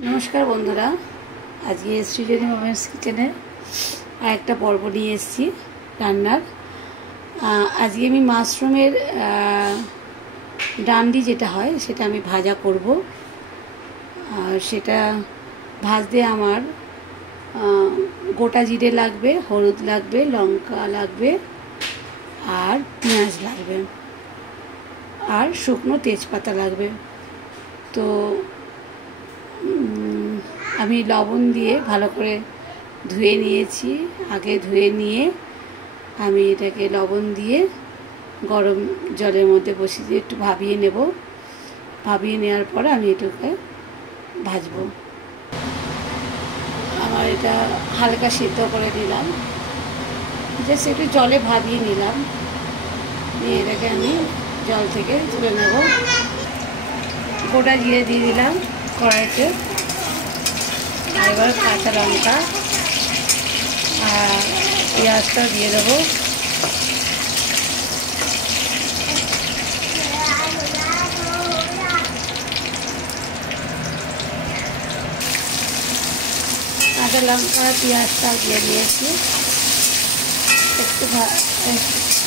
नमस्कार बंधुरा आज के श्रीजनी मोमेंट्स किचेने आरेकटा पर्व निये एसेछि रान्नार। आज के आमि माशरूमेर डांडी जेटा हय सेटा आमि भाजा करब। सेटा भाजते आमार गोटा जिरे लागबे, हलुद लागबे, लंका लागबे और पेঁয়াজ लागबे और शुकनो तेजपाता लागबे। तो आमी लवण दिए भालो करे धुए निएछि। आगे धुए निए आमी एटाके लवण दिए गरम जलेर मध्य बसिए दिए एकटु भाबिए नेब। भाबिए नेওয়ার पर आमी एटाके भाजबो। आमार एटा हालका सिद्ध करे दिलाम, जस्ट एकटु जले भाबिए निलाम। निয়ে এটাকে আমি জল থেকে তুলে নেব। গোটা জিরে দিয়ে দিলাম কড়াইতে। এবার কাঁচা লঙ্কা আর পেঁয়াজটা দিয়ে দেবো। কাঁচা লঙ্কা পেঁয়াজটা দিয়ে দিয়েছি, একটু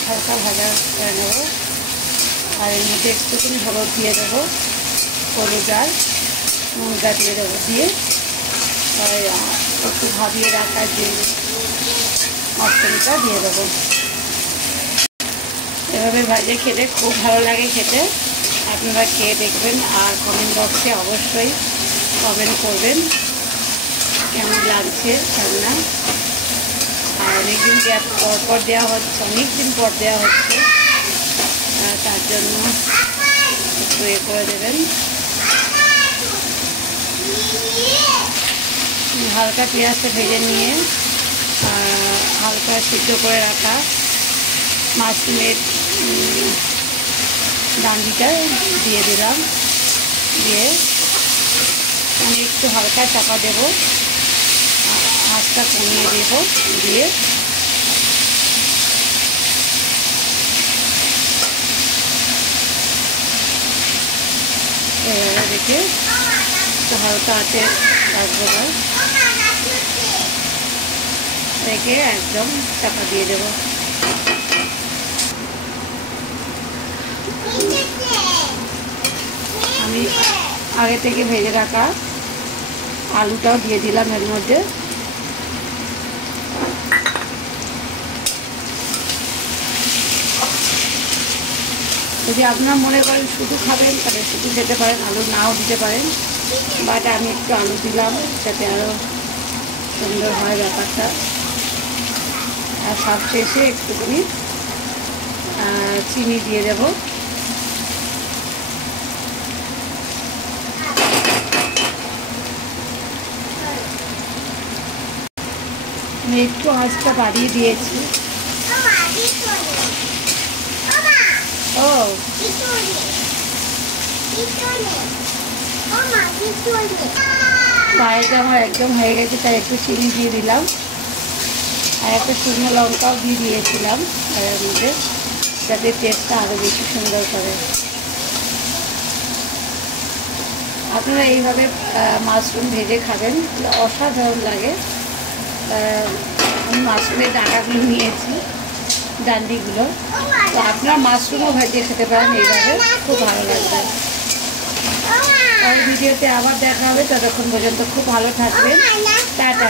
হালকা ভাজা করে নেব। আর এর মধ্যে একটুখানি হলুদ দিয়ে দেবো, হলুদ আর নুনটা দিয়ে দেবো। দিয়ে একটু ভাবিয়ে রাখা যে মশলাটা দিয়ে দেবো। এভাবে ভাজে খেতে খুব ভালো লাগে খেতে। আপনারা খেয়ে দেখবেন আর কমেন্ট বক্সে অবশ্যই কমেন্ট করবেন কেমন লাগছে রান্না। আর অনেকদিন গ্যাপ পর দেওয়া হচ্ছে, অনেকদিন পর দেওয়া হচ্ছে, তার জন্য একটু করে দেবেন। হালকা পেঁয়াজটা ভেজে নিয়ে হালকা সিদ্ধ করে রাখা মাশরুমের ডান্ডিটা দিয়ে দিলাম। দিয়ে আমি একটু হালকা চাপা দেব, আঁচটা কমিয়ে দেব। দিয়ে এভাবে রেখে একটু হালকা আঁচে রাখবো, রেখে একদম চাপা দিয়ে দেবো। আমি আগে থেকে ভেজে রাখা আলুটাও দিয়ে দিলাম এর মধ্যে। যদি আপনারা মনে করেন শুধু খাবেন তাহলে শুধু খেতে পারেন, আলু নাও দিতে পারেন, বাট আমি একটু আলু দিলাম যাতে আরও সুন্দর হয় ব্যাপারটা। আর সব শেষে একটুখানি চিনি দিয়ে দেব। আমি একটু আঁচটা বাড়িয়ে দিয়েছি। ও বাইরেটা আমার একদম হয়ে গেছে, তাই একটু চিনি দিয়ে দিলাম। আর একটা শুকনো লঙ্কাও দিয়ে দিয়েছিলাম এর মধ্যে, যাতে টেস্টটা আরও বেশি সুন্দর করে। আপনারা এইভাবে মাশরুম ভেজে খাবেন, অসাধারণ লাগে। আমি মাশরুমের ডাঁটাগুলো নিয়েছি, ডান্ডিগুলো। তো আপনারা মাশরুমও ভেজে খেতে পারেন এইভাবে, খুব ভালো লাগবে। আর ভিডিওতে আবার দেখা হবে, ততক্ষণ পর্যন্ত খুব ভালো থাকবেন। টাটা।